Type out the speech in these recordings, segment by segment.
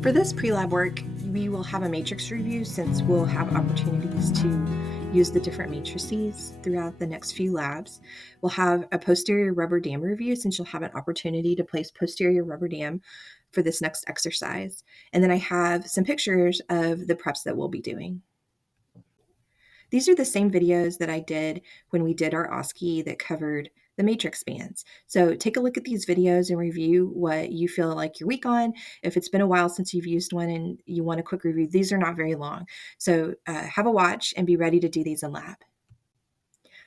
For this pre-lab work, we will have a matrix review since we'll have opportunities to use the different matrices throughout the next few labs. We'll have a posterior rubber dam review since you'll have an opportunity to place posterior rubber dam for this next exercise. And then I have some pictures of the preps that we'll be doing. These are the same videos that I did when we did our OSCE that covered the matrix bands. So take a look at these videos and review what you feel like you're weak on. If it's been a while since you've used one and you want a quick review, these are not very long. So have a watch and be ready to do these in lab.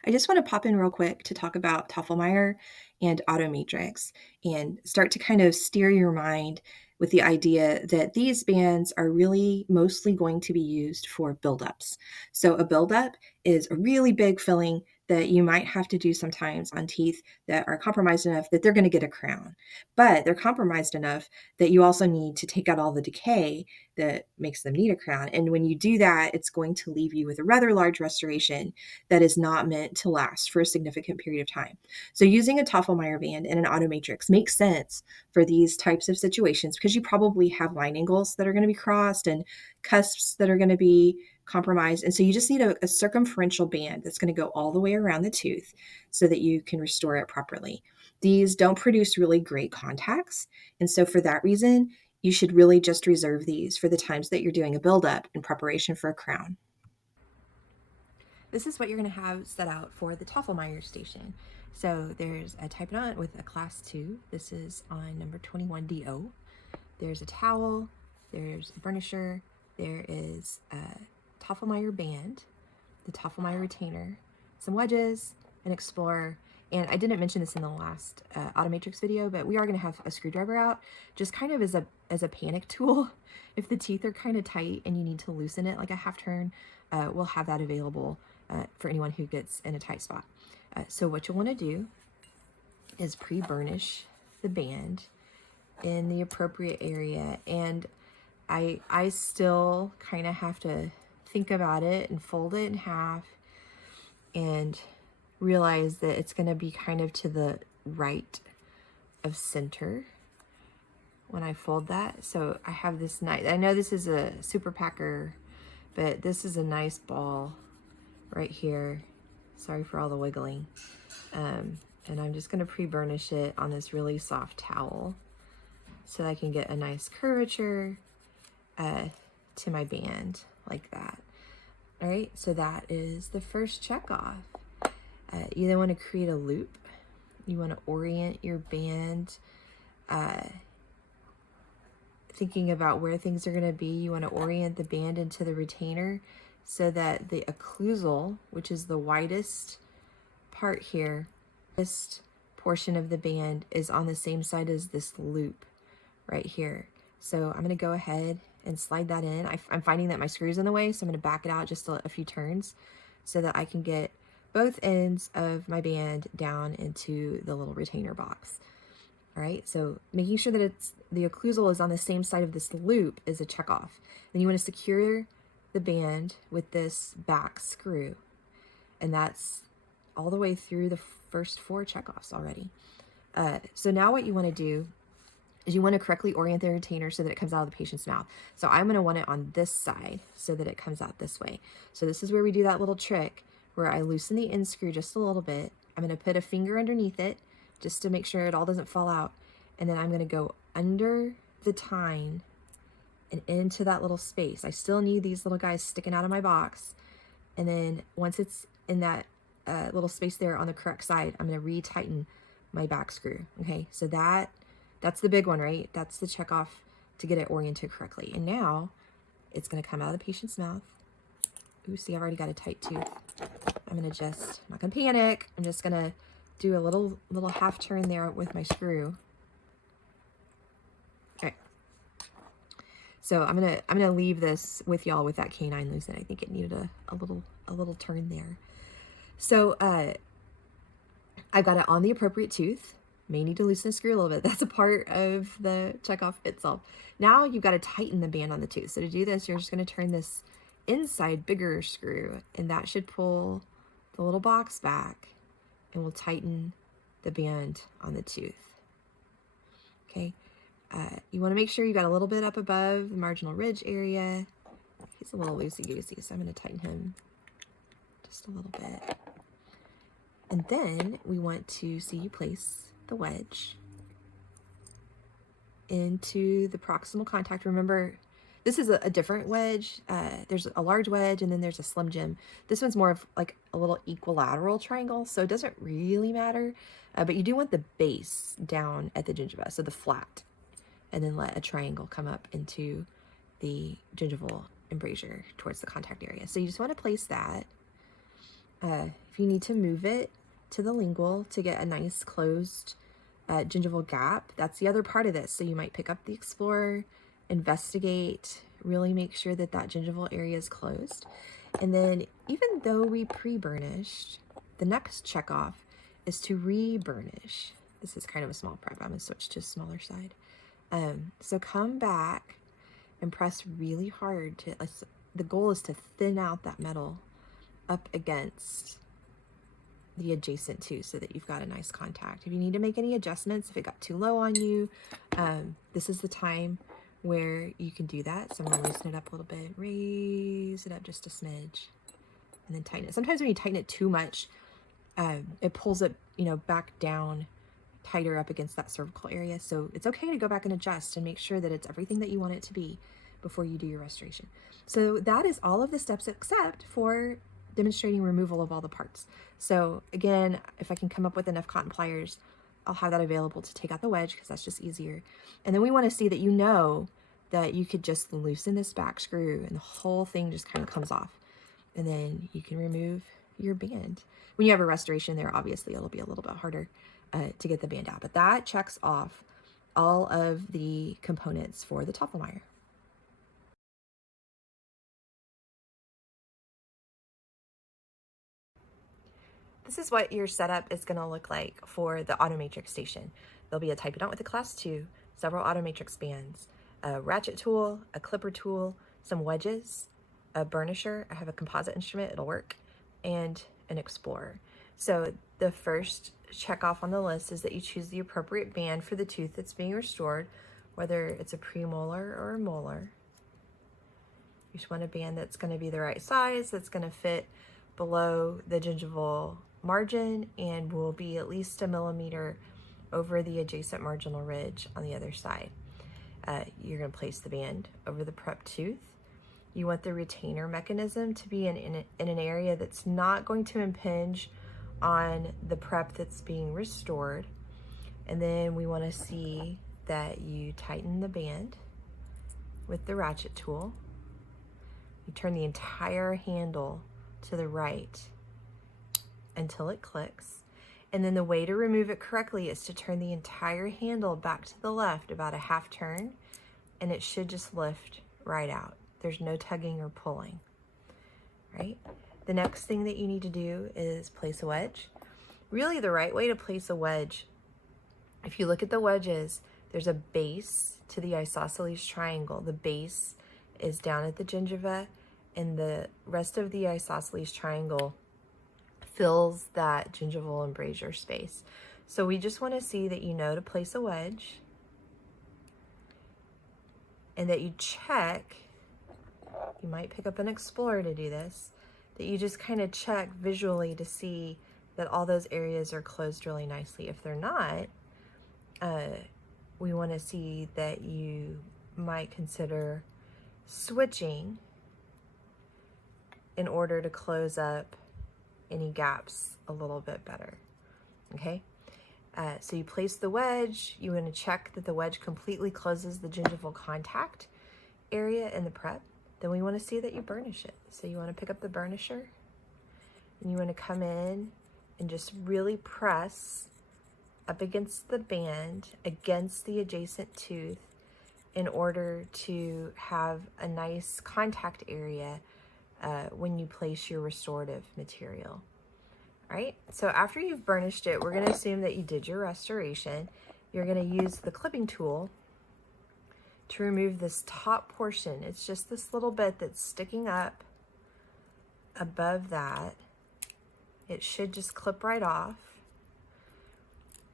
I just want to pop in real quick to talk about Tafelmeyer and Automatrix and start to kind of steer your mind with the idea that these bands are really mostly going to be used for buildups. So a buildup is a really big filling that you might have to do sometimes on teeth that are compromised enough that they're going to get a crown. But they're compromised enough that you also need to take out all the decay that makes them need a crown. And when you do that, it's going to leave you with a rather large restoration that is not meant to last for a significant period of time. So using a Tafelmeyer band and an Automatrix makes sense for these types of situations because you probably have line angles that are going to be crossed and cusps that are going to be compromised. And so you just need a circumferential band that's going to go all the way around the tooth so that you can restore it properly. These don't produce really great contacts. And so for that reason, you should really just reserve these for the times that you're doing a buildup in preparation for a crown. This is what you're going to have set out for the Tafelmeyer station. So there's a Typodont with a class 2. This is on number 21DO. There's a towel, there's a burnisher, there is a Tafelmeyer band, the Tafelmeyer retainer, some wedges, an explorer, and I didn't mention this in the last Automatrix video, but we are going to have a screwdriver out just kind of as a panic tool. If the teeth are kind of tight and you need to loosen it like a half turn, we'll have that available for anyone who gets in a tight spot. So what you'll want to do is pre-burnish the band in the appropriate area, and I still kind of have to think about it and fold it in half and realize that it's going to be kind of to the right of center when I fold that. So I have this nice, I know this is a Super Packer, but this is a nice ball right here. Sorry for all the wiggling. And I'm just going to pre-burnish it on this really soft towel so that I can get a nice curvature to my band like that. All right, so that is the first check off. You then want to create a loop. You want to orient your band, thinking about where things are going to be. You want to orient the band into the retainer so that the occlusal, which is the widest part here, this portion of the band is on the same side as this loop right here. So I'm going to go ahead and slide that in. I'm finding that my screw's in the way, so I'm going to back it out just a few turns so that I can get both ends of my band down into the little retainer box. All right, so making sure that the occlusal is on the same side of this loop is a check off. Then you want to secure the band with this back screw, and that's all the way through the first 4 checkoffs already. So now what you want to do is you want to correctly orient the retainer so that it comes out of the patient's mouth. So I'm going to want it on this side so that it comes out this way. So this is where we do that little trick where I loosen the end screw just a little bit. I'm going to put a finger underneath it just to make sure it all doesn't fall out. And then I'm going to go under the tine and into that little space. I still need these little guys sticking out of my box. And then once it's in that little space there on the correct side, I'm going to re-tighten my back screw. Okay, so that's the big one, right? That's the check off to get it oriented correctly. And now it's going to come out of the patient's mouth. Ooh, see, I've already got a tight tooth. I'm going to I'm not going to panic. I'm just going to do a little half turn there with my screw. Okay. So I'm going to leave this with y'all with that canine loosen. I think it needed a little turn there. So I've got it on the appropriate tooth. May need to loosen the screw a little bit. That's a part of the checkoff itself. Now you've got to tighten the band on the tooth. So to do this, you're just going to turn this inside bigger screw, and that should pull the little box back and will tighten the band on the tooth. Okay, You want to make sure you got a little bit up above the marginal ridge area. He's a little loosey-goosey, so I'm going to tighten him just a little bit. And then we want to see you place the wedge into the proximal contact. Remember, this is a different wedge. There's a large wedge and then there's a slim jim. This one's more of like a little equilateral triangle, so it doesn't really matter. But you do want the base down at the gingiva, so the flat, and then let a triangle come up into the gingival embrasure towards the contact area. So you just want to place that. If you need to move it to the lingual to get a nice closed gingival gap, that's the other part of this. So you might pick up the Explorer, investigate, really make sure that that gingival area is closed. And then even though we pre-burnished, the next check off is to re-burnish. This is kind of a small prep. I'm going to switch to a smaller side. So come back and press really hard to, the goal is to thin out that metal up against the adjacent tooth so that you've got a nice contact. If you need to make any adjustments, if it got too low on you, this is the time where you can do that. So I'm going to loosen it up a little bit, raise it up just a smidge, and then tighten it. Sometimes when you tighten it too much, it pulls it, back down tighter up against that cervical area. So it's okay to go back and adjust and make sure that it's everything that you want it to be before you do your restoration. So that is all of the steps except for demonstrating removal of all the parts. So again, if I can come up with enough cotton pliers, I'll have that available to take out the wedge because that's just easier. And then we want to see that that you could just loosen this back screw and the whole thing just kind of comes off. And then you can remove your band. When you have a restoration there, obviously it'll be a little bit harder to get the band out, but that checks off all of the components for the Tafelmeier. This is what your setup is going to look like for the Automatrix station. There'll be a Typodont with a class 2, several Automatrix bands, a ratchet tool, a clipper tool, some wedges, a burnisher, I have a composite instrument, it'll work, and an Explorer. So the first check off on the list is that you choose the appropriate band for the tooth that's being restored, whether it's a premolar or a molar. You just want a band that's going to be the right size, that's going to fit below the gingival margin and will be at least 1 millimeter over the adjacent marginal ridge on the other side. You're going to place the band over the prep tooth. You want the retainer mechanism to be in an area that's not going to impinge on the prep that's being restored. And then we want to see that you tighten the band with the ratchet tool. You turn the entire handle to the right until it clicks. And then the way to remove it correctly is to turn the entire handle back to the left about a half turn, and it should just lift right out. There's no tugging or pulling, right? The next thing that you need to do is place a wedge. Really the right way to place a wedge, if you look at the wedges, there's a base to the isosceles triangle. The base is down at the gingiva, and the rest of the isosceles triangle fills that gingival embrasure space. So we just want to see that you know to place a wedge and that you check, you might pick up an Explorer to do this, that you just kind of check visually to see that all those areas are closed really nicely. If they're not, we want to see that you might consider switching in order to close up any gaps a little bit better, okay? So you place the wedge, you want to check that the wedge completely closes the gingival contact area in the prep. Then we want to see that you burnish it. So you want to pick up the burnisher and you want to come in and just really press up against the band, against the adjacent tooth, in order to have a nice contact area when you place your restorative material. All right, so after you've burnished it, we're going to assume that you did your restoration. You're going to use the clipping tool to remove this top portion. It's just this little bit that's sticking up above that. It should just clip right off.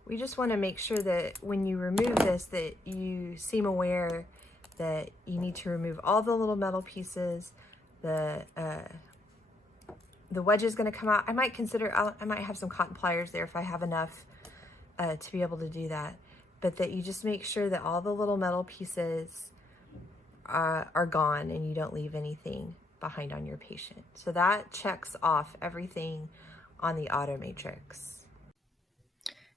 we just want to make sure that when you remove this, that you seem aware that you need to remove all the little metal pieces. The wedge is going to come out. I might consider, I might have some cotton pliers there if I have enough to be able to do that. But that you just make sure that all the little metal pieces are gone and you don't leave anything behind on your patient. So that checks off everything on the AutoMatrix.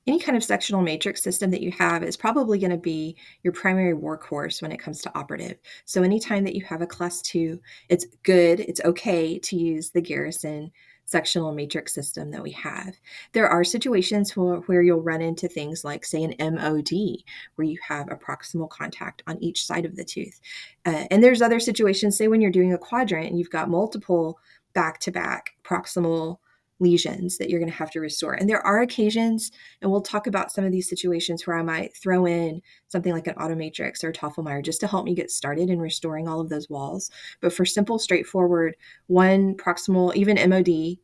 Any kind of sectional matrix system that you have is probably going to be your primary workhorse when it comes to operative. So anytime that you have a class 2, it's good, it's okay to use the Garrison sectional matrix system that we have. There are situations where you'll run into things like, say, an MOD, where you have a proximal contact on each side of the tooth. And there's other situations, say when you're doing a quadrant and you've got multiple back-to-back proximal lesions that you're going to have to restore. And there are occasions, and we'll talk about some of these situations, where I might throw in something like an AutoMatrix or a Toffelmeyer just to help me get started in restoring all of those walls. But for simple, straightforward, one proximal, even MOD,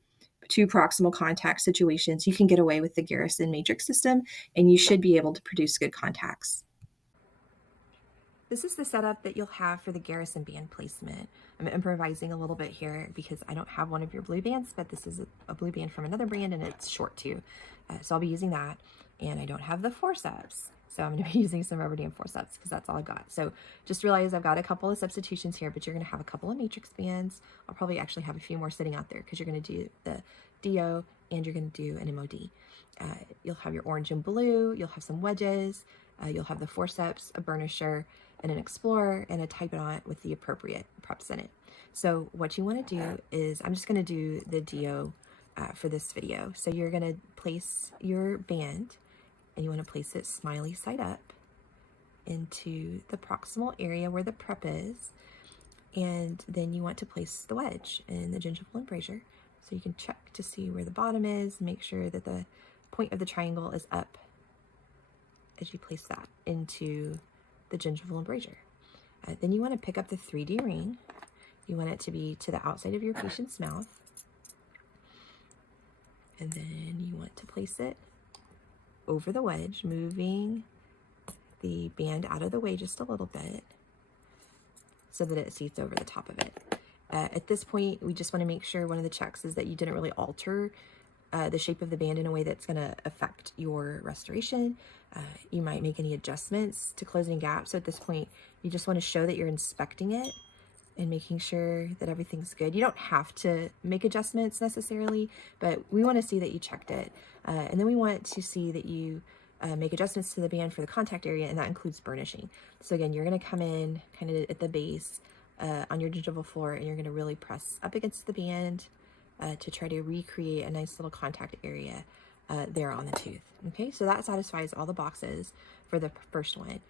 2 proximal contact situations, you can get away with the Garrison matrix system, and you should be able to produce good contacts. This is the setup that you'll have for the Garrison band placement. I'm improvising a little bit here because I don't have one of your blue bands, but this is a blue band from another brand and it's short too. So I'll be using that, and I don't have the forceps. So I'm going to be using some rubber dam forceps because that's all I've got. So just realize I've got a couple of substitutions here, but you're going to have a couple of matrix bands. I'll probably actually have a few more sitting out there because you're going to do the DO and you're going to do an MOD. You'll have your orange and blue. You'll have some wedges. You'll have the forceps, a burnisher, and an explorer, and a Typodont with the appropriate preps in it. So what you want to do is, I'm just going to do the DO for this video. So you're going to place your band, and you want to place it smiley side up into the proximal area where the prep is, and then you want to place the wedge in the gingival embrasure. So you can check to see where the bottom is, make sure that the point of the triangle is up as you place that into the gingival embrasure. Then you want to pick up the 3D ring. You want it to be to the outside of your patient's mouth. And then you want to place it over the wedge, moving the band out of the way just a little bit so that it seats over the top of it. At this point, we just want to make sure, one of the checks is that you didn't really alter the shape of the band in a way that's going to affect your restoration. You might make any adjustments to closing gaps. So at this point, you just want to show that you're inspecting it and making sure that everything's good. You don't have to make adjustments necessarily, but we want to see that you checked it. And then we want to see that you make adjustments to the band for the contact area, and that includes burnishing. So again, you're going to come in kind of at the base on your gingival floor, and you're going to really press up against the band to try to recreate a nice little contact area there on the tooth. Okay, so that satisfies all the boxes for the first one.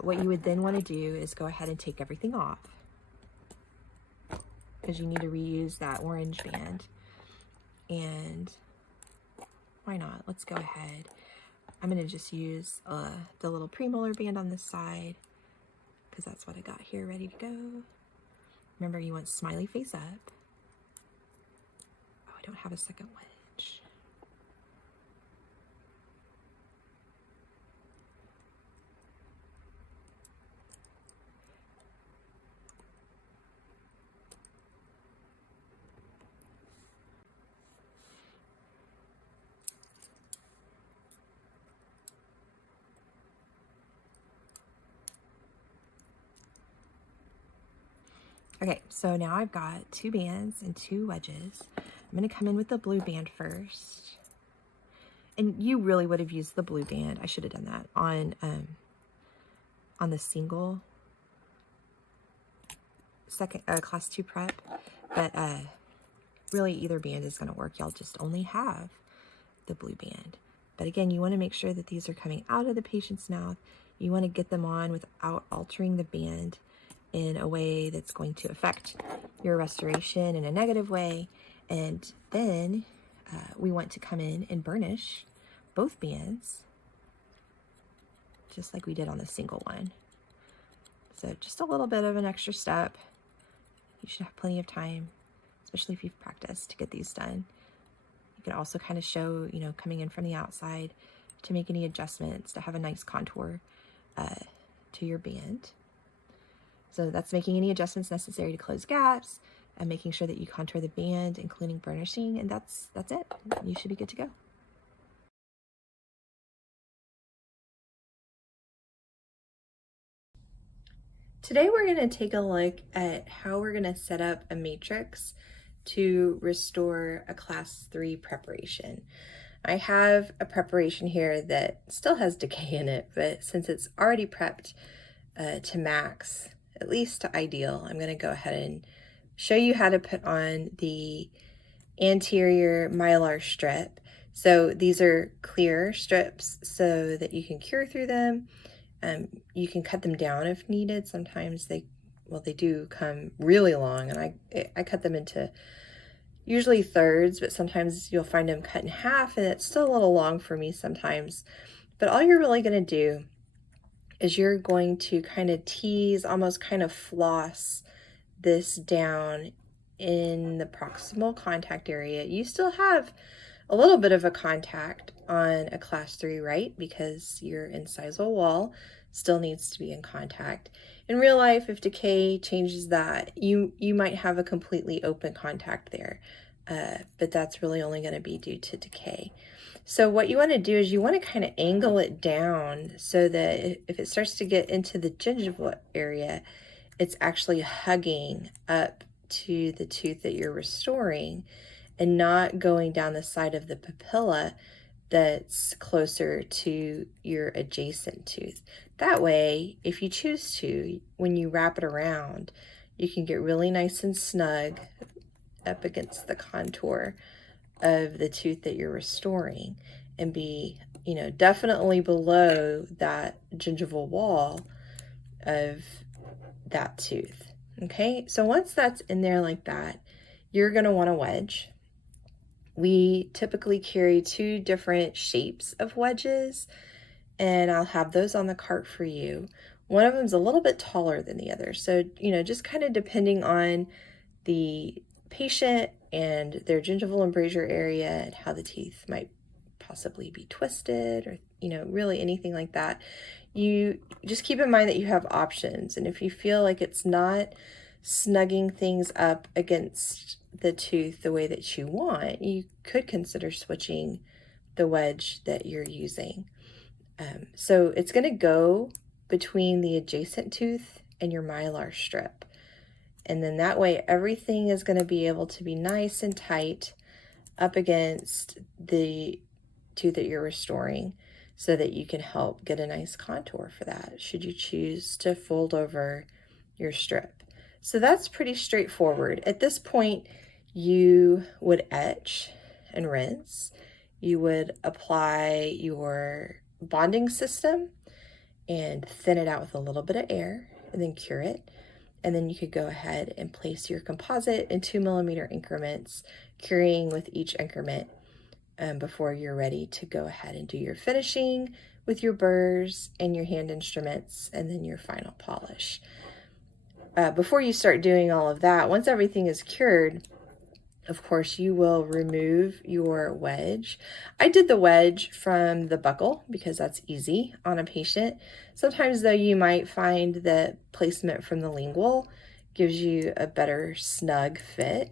What you would then want to do is go ahead and take everything off, because you need to reuse that orange band. And why not? Let's go ahead. I'm going to just use the little premolar band on this side, because that's what I got here ready to go. Remember, you want smiley face up. Oh, I don't have a second wedge. Okay, so now I've got 2 bands and 2 wedges. I'm going to come in with the blue band first. And you really would have used the blue band. I should have done that on the single second class 2 prep. But really, either band is going to work. Y'all just only have the blue band. But again, you want to make sure that these are coming out of the patient's mouth. You want to get them on without altering the band in a way that's going to affect your restoration in a negative way. And then we want to come in and burnish both bands, just like we did on the single one. So just a little bit of an extra step. You should have plenty of time, especially if you've practiced, to get these done. You can also kind of show, you know, coming in from the outside to make any adjustments to have a nice contour to your band. So that's making any adjustments necessary to close gaps and making sure that you contour the band, including burnishing, and that's it. You should be good to go. Today we're going to take a look at how we're going to set up a matrix to restore a class 3 preparation. I have a preparation here that still has decay in it, but since it's already prepped to max, at least to ideal, I'm going to go ahead and show you how to put on the anterior mylar strip. So these are clear strips so that you can cure through them. You can cut them down if needed. Sometimes they do come really long, and I cut them into usually thirds, but sometimes you'll find them cut in half, and it's still a little long for me sometimes. But all you're really going to do is you're going to kind of tease, almost kind of floss this down in the proximal contact area. You still have a little bit of a contact on a class 3, right? Because your incisal wall still needs to be in contact. In real life, if decay changes that, you might have a completely open contact there, but that's really only going to be due to decay. So what you want to do is you want to kind of angle it down so that if it starts to get into the gingival area, it's actually hugging up to the tooth that you're restoring and not going down the side of the papilla that's closer to your adjacent tooth. That way, if you choose to, when you wrap it around, you can get really nice and snug up against the contour of the tooth that you're restoring and be, definitely below that gingival wall of that tooth. Okay, so once that's in there like that, you're going to want a wedge. We typically carry 2 different shapes of wedges, and I'll have those on the cart for you. One of them is a little bit taller than the other. So, just kind of depending on the patient and their gingival embrasure area and how the teeth might possibly be twisted or, really anything like that. You just keep in mind that you have options. And if you feel like it's not snugging things up against the tooth the way that you want, you could consider switching the wedge that you're using. So it's going to go between the adjacent tooth and your mylar strip. And then that way everything is going to be able to be nice and tight up against the tooth that you're restoring so that you can help get a nice contour for that should you choose to fold over your strip. So that's pretty straightforward. At this point, you would etch and rinse. You would apply your bonding system and thin it out with a little bit of air and then cure it. And then you could go ahead and place your composite in 2mm increments, curing with each increment before you're ready to go ahead and do your finishing with your burrs and your hand instruments and then your final polish. Before you start doing all of that, once everything is cured, of course, you will remove your wedge. I did the wedge from the buccal because that's easy on a patient. Sometimes though, you might find that placement from the lingual gives you a better snug fit.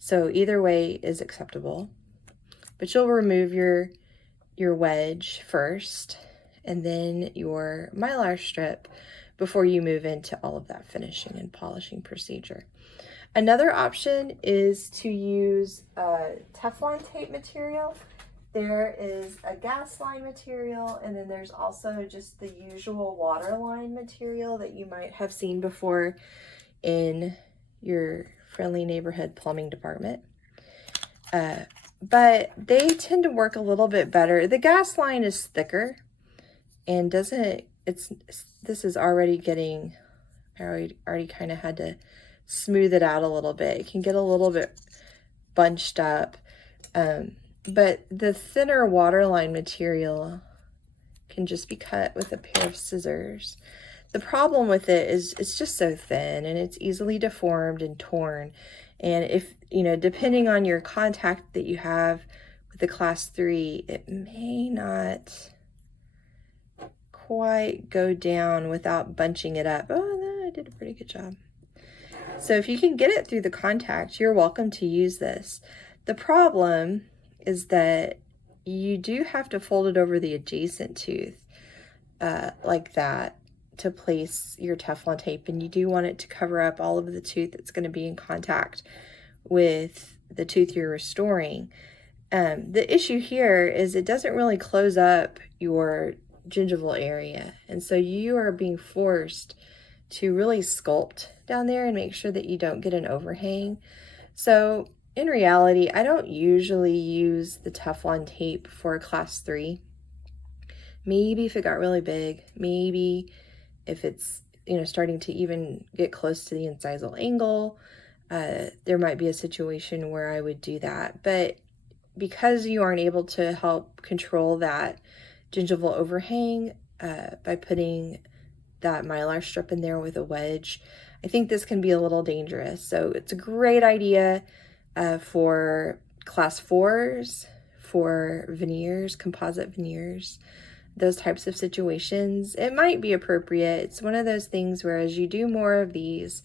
So either way is acceptable. But you'll remove your wedge first and then your mylar strip before you move into all of that finishing and polishing procedure. Another option is to use Teflon tape material. There is a gas line material, and then there's also just the usual water line material that you might have seen before in your friendly neighborhood plumbing department. But they tend to work a little bit better. The gas line is thicker and this is already getting, I already kind of had to smooth it out a little bit. It can get a little bit bunched up. But the thinner waterline material can just be cut with a pair of scissors. The problem with it is it's just so thin and it's easily deformed and torn. And if, depending on your contact that you have with the class 3, it may not quite go down without bunching it up. Oh, no, I did a pretty good job. So if you can get it through the contact, you're welcome to use this. The problem is that you do have to fold it over the adjacent tooth like that to place your Teflon tape, and you do want it to cover up all of the tooth that's going to be in contact with the tooth you're restoring. The issue here is it doesn't really close up your gingival area, and so you are being forced to really sculpt down there and make sure that you don't get an overhang. So in reality, I don't usually use the Teflon tape for a class 3. Maybe if it got really big, maybe if it's, you know, starting to even get close to the incisal angle, there might be a situation where I would do that. But because you aren't able to help control that gingival overhang by putting that Mylar strip in there with a wedge, I think this can be a little dangerous. So it's a great idea for class 4s, for veneers, composite veneers, those types of situations. It might be appropriate. It's one of those things where as you do more of these,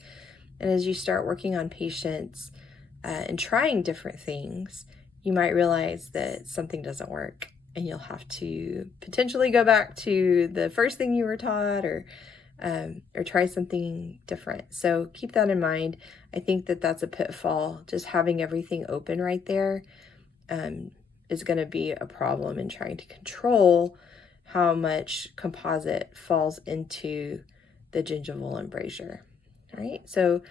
and as you start working on patients and trying different things, you might realize that something doesn't work, and you'll have to potentially go back to the first thing you were taught, or try something different. So keep that in mind. I think that that's a pitfall. Just having everything open right there is going to be a problem in trying to control how much composite falls into the gingival embrasure. All right, so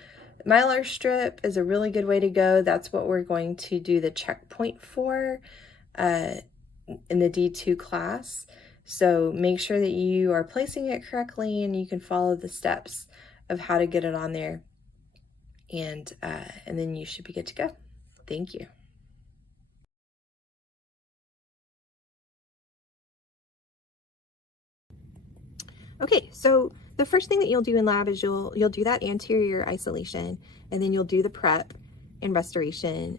Mylar strip is a really good way to go. That's what we're going to do the checkpoint for in the D2 class. So make sure that you are placing it correctly and you can follow the steps of how to get it on there. And then you should be good to go. Thank you. Okay, so the first thing that you'll do in lab is you'll do that anterior isolation, and then you'll do the prep and restoration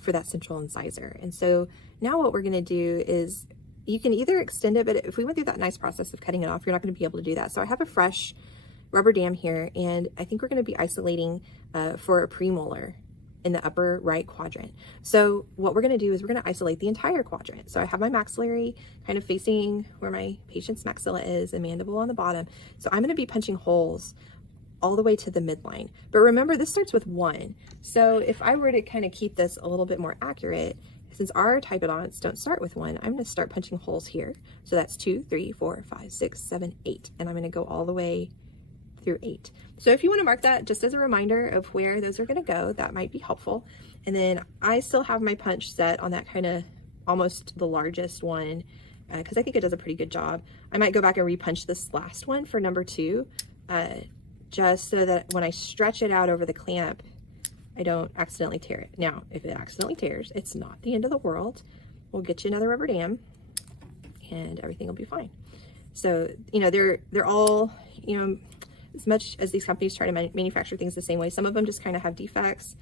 for that central incisor. And so now what we're going to do is you can either extend it, but if we went through that nice process of cutting it off, you're not going to be able to do that. So I have a fresh rubber dam here, and I think we're going to be isolating for a premolar in the upper right quadrant. So what we're going to do is we're going to isolate the entire quadrant. So I have my maxillary kind of facing where my patient's maxilla is, and mandible on the bottom. So I'm going to be punching holes all the way to the midline. But remember, this starts with 1. So if I were to kind of keep this a little bit more accurate, since our typodonts don't start with 1, I'm going to start punching holes here. So that's 2, 3, 4, 5, 6, 7, 8. And I'm going to go all the way through 8. So if you want to mark that just as a reminder of where those are going to go, that might be helpful. And then I still have my punch set on that kind of almost the largest one because I think it does a pretty good job. I might go back and repunch this last one for number 2 just so that when I stretch it out over the clamp, I don't accidentally tear it. Now, if it accidentally tears, it's not the end of the world. We'll get you another rubber dam and everything will be fine. So, you know, they're all, you know, as much as these companies try to manufacture things the same way, some of them just kind of have defects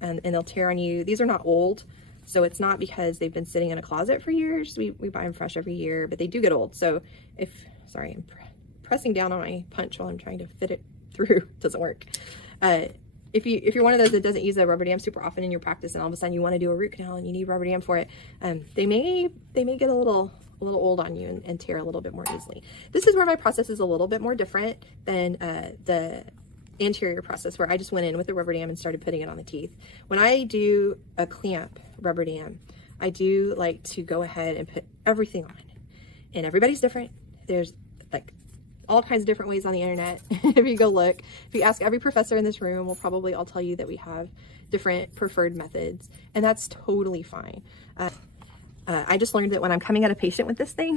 and they'll tear on you. These are not old, so it's not because they've been sitting in a closet for years. We buy them fresh every year, but they do get old. So if, sorry, I'm pressing down on my punch while I'm trying to fit it through, it doesn't work. If you're one of those that doesn't use a rubber dam super often in your practice, and all of a sudden you want to do a root canal and you need rubber dam for it, they may get a little old on you and tear a little bit more easily. This is where my process is a little bit more different than the anterior process, where I just went in with the rubber dam and started putting it on the teeth. When I do a clamp rubber dam, I do like to go ahead and put everything on, and everybody's different. There's like all kinds of different ways on the internet. If you go look, if you ask every professor in this room, we'll probably all tell you that we have different preferred methods, and that's totally fine. I just learned that when I'm coming at a patient with this thing,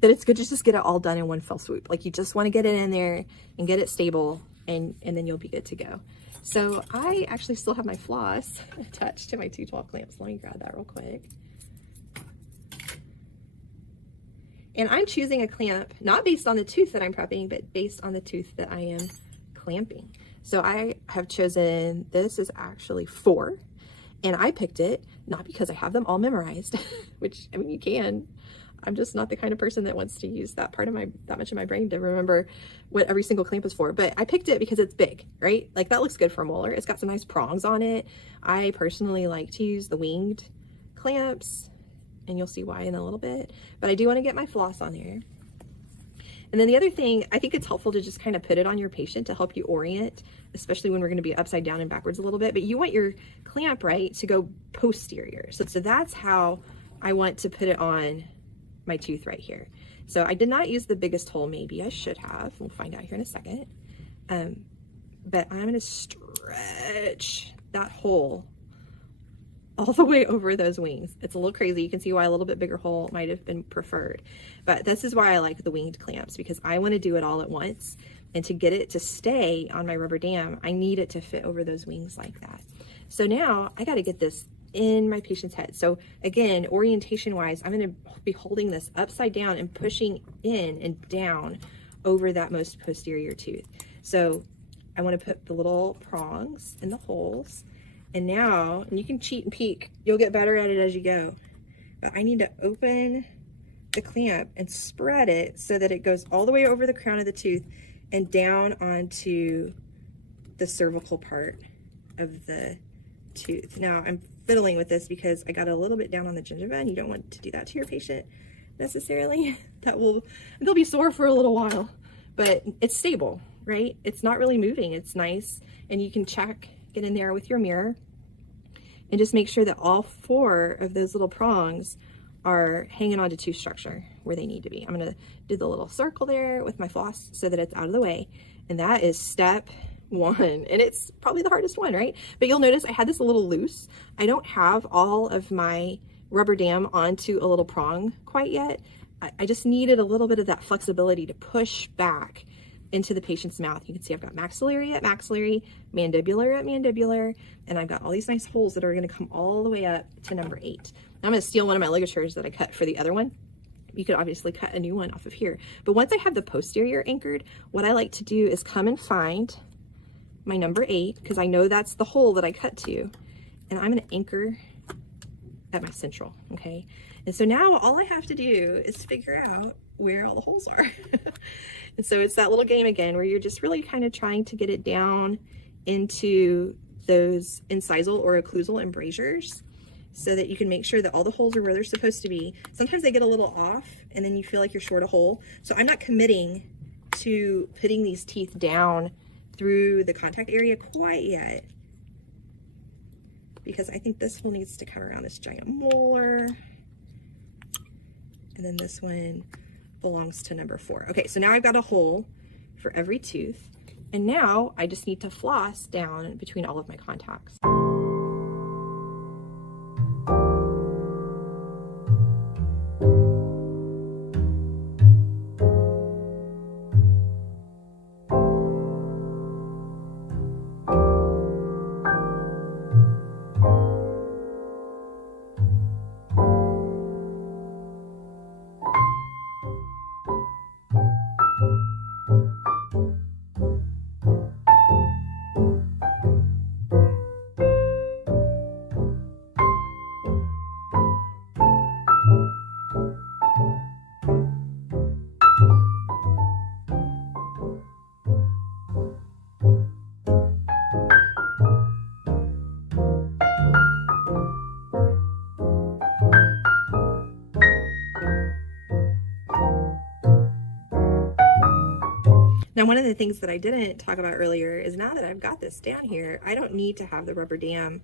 that it's good to just get it all done in one fell swoop. Like, you just want to get it in there and get it stable, and then you'll be good to go. So I actually still have my floss attached to my 212 clamps. Let me grab that real quick. And I'm choosing a clamp, not based on the tooth that I'm prepping, but based on the tooth that I am clamping. So I have chosen, this is actually 4. And I picked it not because I have them all memorized, which, I mean, you can, I'm just not the kind of person that wants to use that much of my brain to remember what every single clamp is for. But I picked it because it's big, right? Like that looks good for a molar. It's got some nice prongs on it. I personally like to use the winged clamps, and you'll see why in a little bit. But I do want to get my floss on there. And then the other thing, I think it's helpful to just kind of put it on your patient to help you orient, especially when we're going to be upside down and backwards a little bit. But you want your clamp, right, to go posterior. So that's how I want to put it on my tooth right here. So I did not use the biggest hole. Maybe I should have. We'll find out here in a second. But I'm going to stretch that hole all the way over those wings. It's a little crazy. You can see why a little bit bigger hole might have been preferred. But this is why I like the winged clamps, because I want to do it all at once. And to get it to stay on my rubber dam, I need it to fit over those wings like that. So now I got to get this in my patient's head. So again, orientation wise, I'm going to be holding this upside down and pushing in and down over that most posterior tooth. So I want to put the little prongs in the holes. And now, and you can cheat and peek, you'll get better at it as you go. But I need to open the clamp and spread it so that it goes all the way over the crown of the tooth and down onto the cervical part of the tooth. Now I'm fiddling with this because I got a little bit down on the gingiva, and you don't want to do that to your patient necessarily. They'll be sore for a little while, but it's stable, right? It's not really moving. It's nice. And you can check, get in there with your mirror and just make sure that all 4 of those little prongs are hanging onto tooth structure where they need to be. I'm going to do the little circle there with my floss so that it's out of the way. And that is step 1. And it's probably the hardest one, right? But you'll notice I had this a little loose. I don't have all of my rubber dam onto a little prong quite yet. I just needed a little bit of that flexibility to push back into the patient's mouth. You can see I've got maxillary at maxillary, mandibular at mandibular, and I've got all these nice holes that are going to come all the way up to number 8. Now I'm going to steal one of my ligatures that I cut for the other one. You could obviously cut a new one off of here. But once I have the posterior anchored, what I like to do is come and find my number 8, because I know that's the hole that I cut to, and I'm going to anchor at my central, okay? And so now all I have to do is figure out where all the holes are. And so it's that little game again where you're just really kind of trying to get it down into those incisal or occlusal embrasures so that you can make sure that all the holes are where they're supposed to be. Sometimes they get a little off and then you feel like you're short a hole. So I'm not committing to putting these teeth down through the contact area quite yet, because I think this one needs to come around this giant molar. And then this one belongs to number 4. Okay, so now I've got a hole for every tooth. And now I just need to floss down between all of my contacts. Now, one of the things that I didn't talk about earlier is now that I've got this down here, I don't need to have the rubber dam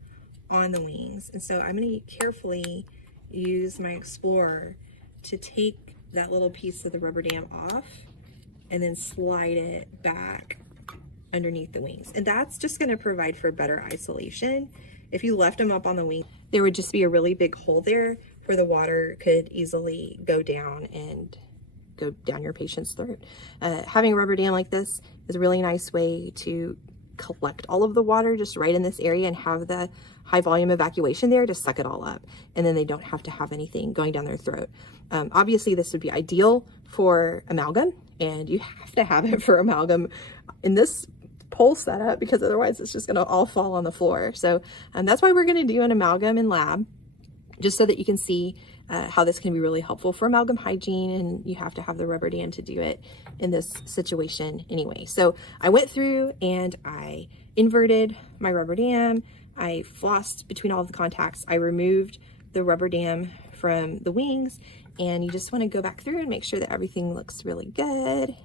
on the wings. And so I'm going to carefully use my Explorer to take that little piece of the rubber dam off and then slide it back underneath the wings. And that's just going to provide for better isolation. If you left them up on the wing, there would just be a really big hole there where the water could easily go down and go down your patient's throat. Having a rubber dam like this is a really nice way to collect all of the water just right in this area and have the high volume evacuation there to suck it all up. And then they don't have to have anything going down their throat. Obviously, this would be ideal for amalgam, and you have to have it for amalgam in this pole setup because otherwise it's just going to all fall on the floor. So that's why we're going to do an amalgam in lab, just so that you can see how this can be really helpful for amalgam hygiene, and you have to have the rubber dam to do it in this situation anyway. So I went through and I inverted my rubber dam. I flossed between all of the contacts. I removed the rubber dam from the wings, and you just want to go back through and make sure that everything looks really good.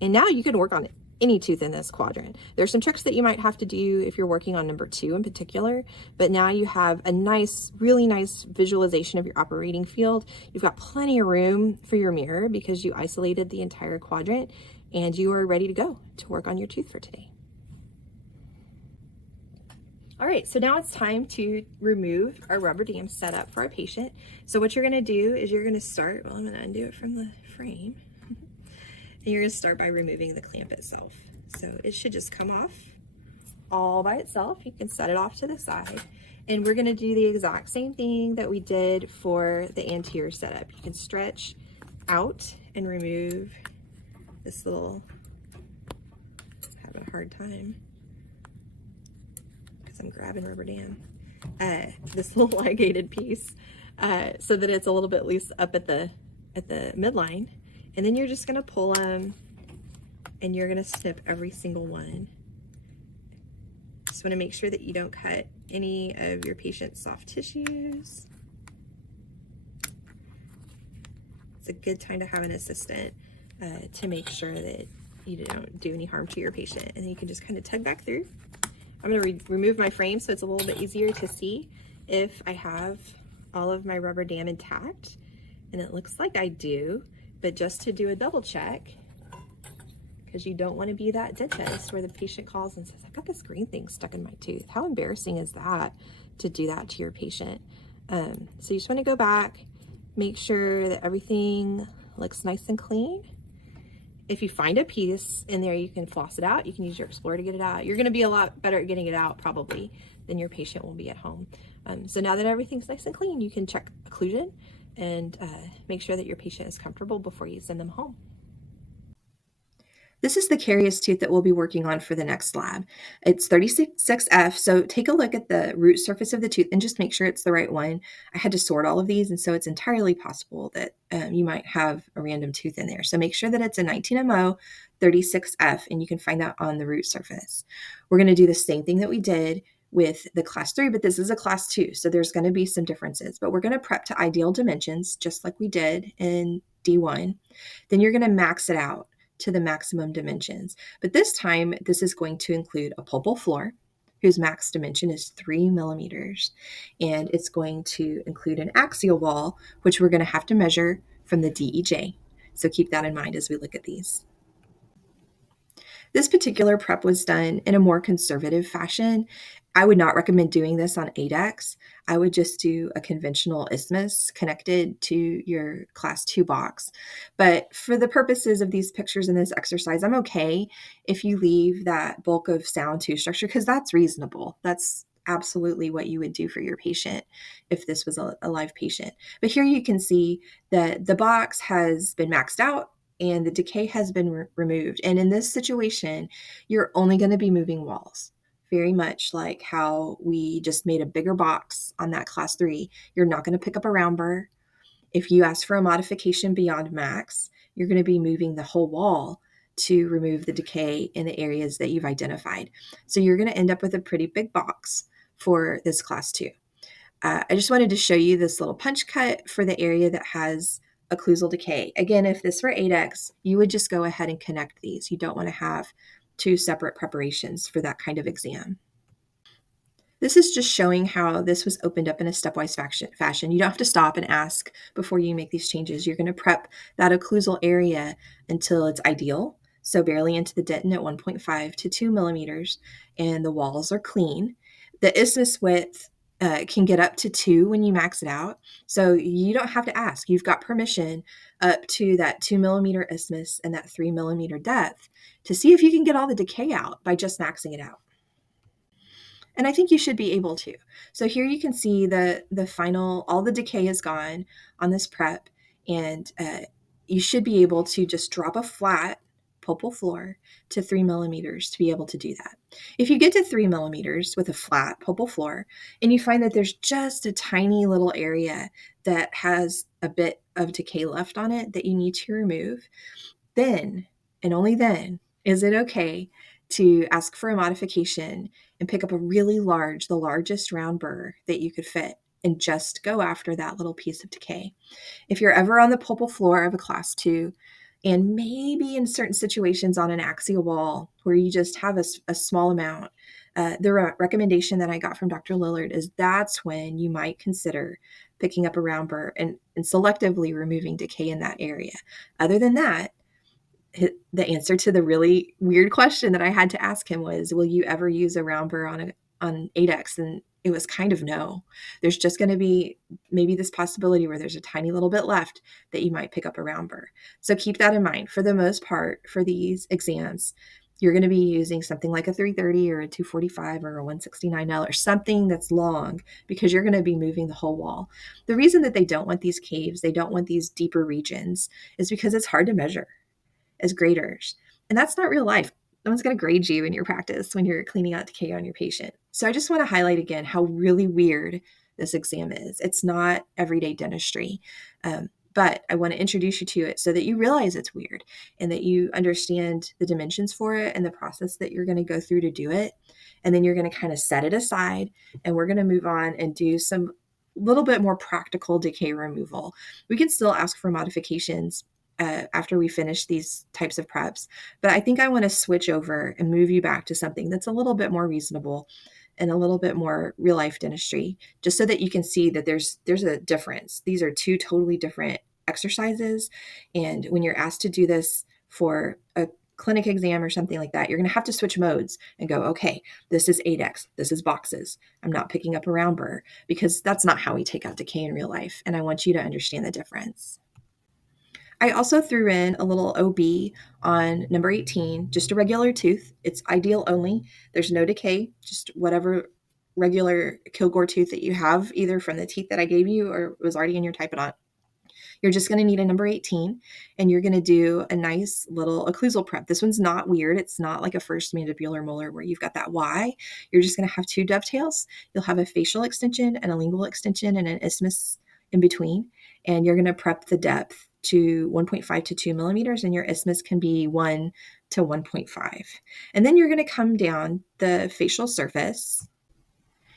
And now you can work on any tooth in this quadrant. There's some tricks that you might have to do if you're working on number 2 in particular, but now you have a nice, really nice visualization of your operating field. You've got plenty of room for your mirror because you isolated the entire quadrant, and you are ready to go to work on your tooth for today. All right, so now it's time to remove our rubber dam setup for our patient. So what you're gonna do is you're gonna start, well, I'm gonna undo it from the frame. And you're gonna start by removing the clamp itself. So it should just come off all by itself. You can set it off to the side. And we're gonna do the exact same thing that we did for the anterior setup. You can stretch out and remove this little, having a hard time because I'm grabbing rubber dam, this little ligated piece, so that it's a little bit loose up at the midline. And then you're just gonna pull them and you're gonna snip every single one. Just wanna make sure that you don't cut any of your patient's soft tissues. It's a good time to have an assistant to make sure that you don't do any harm to your patient. And then you can just kind of tug back through. I'm gonna remove my frame so it's a little bit easier to see if I have all of my rubber dam intact. And it looks like I do. But just to do a double check, because you don't want to be that dentist where the patient calls and says, I got this green thing stuck in my tooth. How embarrassing is that to do that to your patient? So you just want to go back, make sure that everything looks nice and clean. If you find a piece in there, you can floss it out. You can use your Explorer to get it out. You're going to be a lot better at getting it out probably than your patient will be at home. So now that everything's nice and clean, you can check occlusion and make sure that your patient is comfortable before you send them home. This is the carious tooth that we'll be working on for the next lab. It's 36F, so take a look at the root surface of the tooth and just make sure it's the right one. I had to sort all of these, and so it's entirely possible that you might have a random tooth in there. So make sure that it's a 19MO 36F, and you can find that on the root surface. We're going to do the same thing that we did with the class 3, but this is a class 2, so there's going to be some differences. But we're going to prep to ideal dimensions, just like we did in D1. Then you're going to max it out to the maximum dimensions. But this time, this is going to include a pulpal floor, whose max dimension is 3 millimeters. And it's going to include an axial wall, which we're going to have to measure from the DEJ. So keep that in mind as we look at these. This particular prep was done in a more conservative fashion. I would not recommend doing this on ADEX. I would just do a conventional isthmus connected to your class 2 box. But for the purposes of these pictures and this exercise, I'm okay if you leave that bulk of sound tooth structure, because that's reasonable. That's absolutely what you would do for your patient if this was a live patient. But here you can see that the box has been maxed out and the decay has been removed. And in this situation, you're only going to be moving walls, very much like how we just made a bigger box on that class 3. You're not going to pick up a round burr. If you ask for a modification beyond max, you're going to be moving the whole wall to remove the decay in the areas that you've identified. So you're going to end up with a pretty big box for this class 2. I just wanted to show you this little punch cut for the area that has occlusal decay. Again, if this were ADEX, you would just go ahead and connect these. You don't want to have 2 separate preparations for that kind of exam. This is just showing how this was opened up in a stepwise fashion. You don't have to stop and ask before you make these changes. You're going to prep that occlusal area until it's ideal, so barely into the dentin at 1.5 to 2 millimeters, and the walls are clean. The isthmus width can get up to 2 when you max it out. So you don't have to ask. You've got permission up to that 2 millimeter isthmus and that 3 millimeter depth to see if you can get all the decay out by just maxing it out. And I think you should be able to. So here you can see the final, all the decay is gone on this prep, and you should be able to just drop a flat pulpal floor to 3 millimeters to be able to do that. If you get to 3 millimeters with a flat pulpal floor and you find that there's just a tiny little area that has a bit of decay left on it that you need to remove, then and only then is it okay to ask for a modification and pick up a really large, the largest round burr that you could fit, and just go after that little piece of decay. If you're ever on the pulpal floor of a class 2, and maybe in certain situations on an axial wall where you just have a small amount, the recommendation that I got from Dr. Lillard is that's when you might consider picking up a round burr and selectively removing decay in that area. Other than that, the answer to the really weird question that I had to ask him was, will you ever use a round burr on 8X? And it was kind of no. There's just going to be maybe this possibility where there's a tiny little bit left that you might pick up a round burr. So keep that in mind. For the most part, for these exams, you're going to be using something like a 330 or a 245 or a 169L or something that's long, because you're going to be moving the whole wall. The reason that they don't want these caves, they don't want these deeper regions, is because it's hard to measure as graders. And that's not real life. No one's going to grade you in your practice when you're cleaning out decay on your patient. So I just want to highlight again how really weird this exam is. It's not everyday dentistry. But I want to introduce you to it so that you realize it's weird and that you understand the dimensions for it and the process that you're going to go through to do it. And then you're going to kind of set it aside, and we're going to move on and do some little bit more practical decay removal. We can still ask for modifications after we finish these types of preps. But I think I want to switch over and move you back to something that's a little bit more reasonable and a little bit more real life dentistry, just so that you can see that there's a difference. These are two totally different exercises. And when you're asked to do this for a clinic exam or something like that, you're going to have to switch modes and go, okay, this is 8X, this is boxes. I'm not picking up a round burr, because that's not how we take out decay in real life. And I want you to understand the difference. I also threw in a little OB on number 18, just a regular tooth. It's ideal only. There's no decay, just whatever regular Kilgore tooth that you have, either from the teeth that I gave you or was already in your typodont. You're just going to need a number 18, and you're going to do a nice little occlusal prep. This one's not weird. It's not like a first mandibular molar where you've got that Y. You're just going to have 2 dovetails. You'll have a facial extension and a lingual extension and an isthmus in between, and you're going to prep the depth to 1.5 to 2 millimeters, and your isthmus can be 1 to 1.5. And then you're going to come down the facial surface.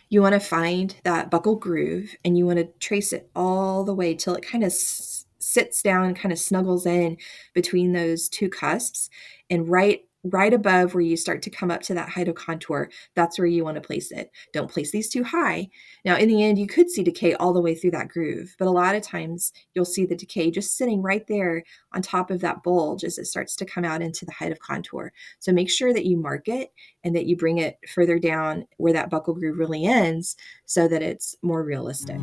You want to find that buccal groove, and you want to trace it all the way till it kind of sits down, kind of snuggles in between those 2 cusps, and right above where you start to come up to that height of contour, that's where you want to place it. Don't place these too high. Now, in the end, you could see decay all the way through that groove, but a lot of times you'll see the decay just sitting right there on top of that bulge as it starts to come out into the height of contour. So make sure that you mark it and that you bring it further down where that buccal groove really ends so that it's more realistic.